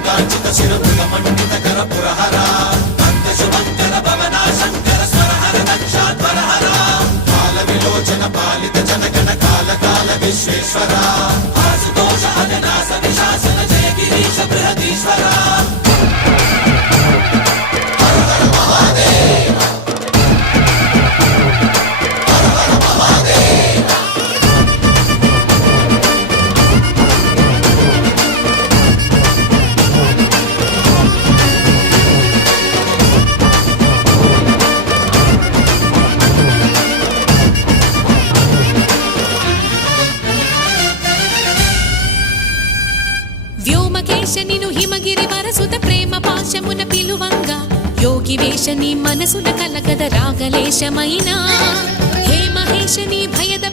గంగాచిత శిరముల మండిత కర పురహర నంద శుభంకర భవనా శంకర స్వరహర దక్షాధ్వరహర కాల విలోచన పాలిత జనగణ కాల కాల విశ్వేశ్వర ఆశుతోష అజనాస విశాసన జయ గిరీశ బృహదీశ్వర వ్యోమకేశనిను హిమగిరి వరసుత ప్రేమ పాశమున పిలువంగా యోగి వేషని మనసున కలకద రాగలేశమైనా హే మహేశని భయద